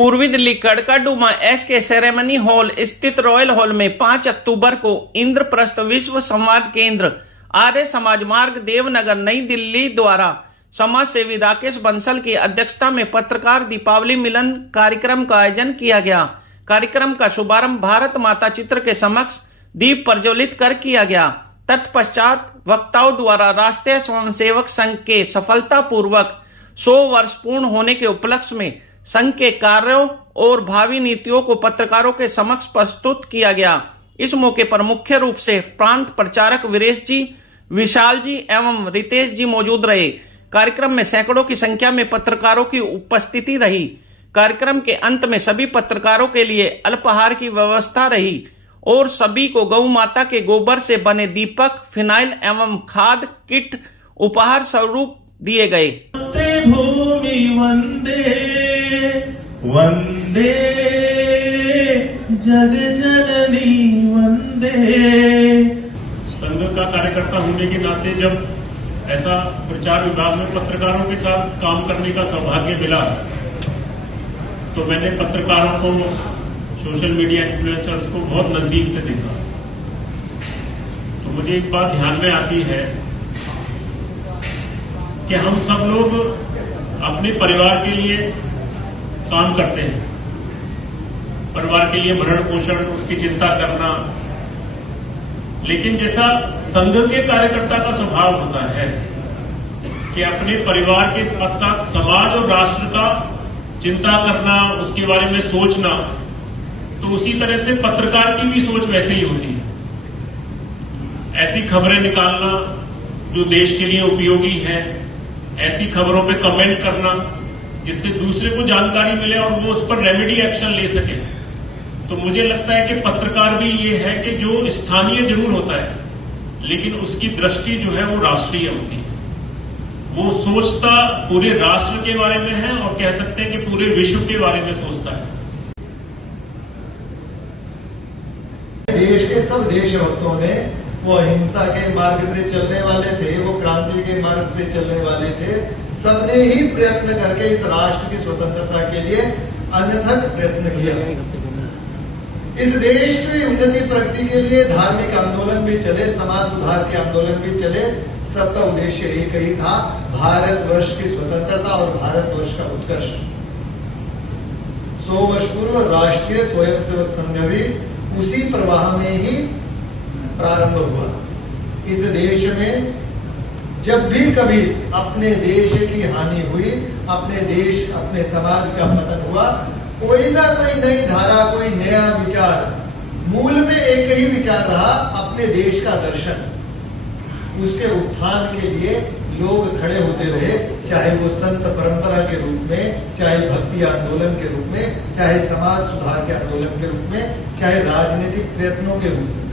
पूर्वी Delhi कड़काडूमा SK ceremony hall स्थित royal hall में 5 अक्टूबर को इंद्रप्रस्थ विश्व संवाद केंद्र आर्य समाज मार्ग देवनगर नई दिल्ली द्वारा समाज सेवी राकेश बंसल की अध्यक्षता में पत्रकार दीपावली मिलन कार्यक्रम का आयोजन किया गया। कार्यक्रम का शुभारंभ भारत माता चित्र के समक्ष दीप प्रज्वलित कर किया गया। तत्पश्चात वक्ताओं द्वारा राष्ट्रीय स्वयंसेवक संघ के सफलतापूर्वक 100 वर्ष पूर्ण होने के उपलक्ष्य में संघ के कार्यों और भावी नीतियों को पत्रकारों के समक्ष प्रस्तुत किया गया। इस मौके पर मुख्य रूप से प्रांत प्रचारक वीरेश जी, विशाल जी एवं रितेश जी मौजूद रहे। कार्यक्रम में सैकड़ों की संख्या में पत्रकारों की उपस्थिति रही। कार्यक्रम के अंत में सभी पत्रकारों के लिए अल्पाहार की व्यवस्था रही और सभी को गौ माता के गोबर से बने दीपक, फिनाइल एवं खाद किट उपहार स्वरूप दिए गए। भूमि वंदे वंदे जग जननी वंदे। संघ का कार्यकर्ता होने के नाते जब ऐसा प्रचार विभाग में पत्रकारों के साथ काम करने का सौभाग्य मिला तो मैंने पत्रकारों को, सोशल मीडिया इन्फ्लुएंसर्स को बहुत नजदीक से देखा। तो मुझे एक बात ध्यान में आती है कि हम सब लोग अपने परिवार के लिए काम करते हैं, परिवार के लिए भरण पोषण, उसकी चिंता करना, लेकिन जैसा संघ के कार्यकर्ता का स्वभाव होता है कि अपने परिवार के साथ साथ समाज और राष्ट्र का चिंता करना, उसके बारे में सोचना, तो उसी तरह से पत्रकार की भी सोच वैसे ही होती है। ऐसी खबरें निकालना जो देश के लिए उपयोगी है, ऐसी खबरों पे कमेंट करना जिससे दूसरे को जानकारी मिले और वो उस पर रेमेडी एक्शन ले सके। तो मुझे लगता है कि पत्रकार भी ये है कि जो स्थानीय जरूर होता है लेकिन उसकी दृष्टि जो है वो राष्ट्रीय होती है। वो सोचता पूरे राष्ट्र के बारे में है और कह सकते हैं कि पूरे विश्व के बारे में सोचता है। देश के सब देशभक्तों ने, वो अहिंसा के मार्ग से चलने वाले थे, वो क्रांति के मार्ग से चलने वाले थे, सबने ही प्रयत्न करके इस राष्ट्र की स्वतंत्रता के लिए अनथक प्रयत्न किया। इस देश की उन्नति प्रगति के लिए धार्मिक आंदोलन भी चले, समाज सुधार के आंदोलन भी चले। सबका उद्देश्य एक ही था, भारतवर्ष की स्वतंत्रता और भारतवर्ष का उत्कर्ष। 100 वर्ष पूर्व राष्ट्रीय स्वयंसेवक संघ भी उसी प्रवाह में ही प्रारंभ हुआ। इस देश में जब भी कभी अपने देश की हानि हुई, अपने देश, अपने समाज का पतन हुआ, कोई ना कोई नई धारा, कोई नया विचार, मूल में एक ही विचार रहा, अपने देश का दर्शन। उसके उत्थान के लिए लोग खड़े होते रहे, चाहे वो संत परंपरा के रूप में, चाहे भक्ति आंदोलन के रूप में, चाहे समाज सुधार के आंदोलन के रूप में, चाहे राजनीतिक प्रयत्नों के रूप में,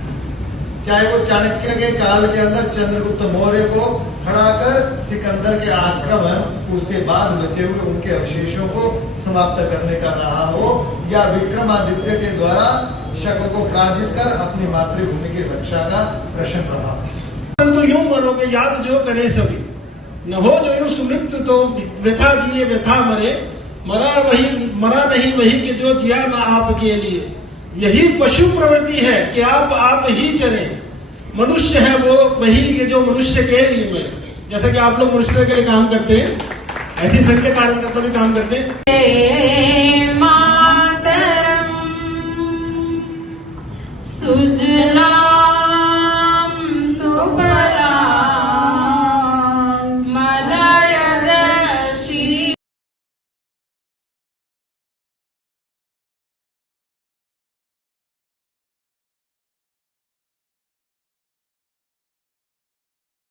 चाहे वो चाणक्य के काल के अंदर चंद्रगुप्त मौर्य को खड़ा कर सिकंदर के आक्रमण, उसके बाद बचे हुए उनके अवशेषों को समाप्त करने का रहा हो, या विक्रमादित्य के द्वारा शक को पराजित कर अपनी मातृभूमि की रक्षा का प्रश्न रहा। तो यूं मरोगे याद जो करे सभी, न हो जो यूं सुमृत तो व्यथा जिए व्यथा मरे, मरा नहीं वही कि जो जिया न आपके लिए। यही पशु प्रवृत्ति है कि आप ही चले, मनुष्य है वो वही कि जो मनुष्य के लिए मरे। जैसा कि आप लोग मनुष्य के लिए काम करते हैं, ऐसी संघ के कार्यकर्ता भी काम करते हैं।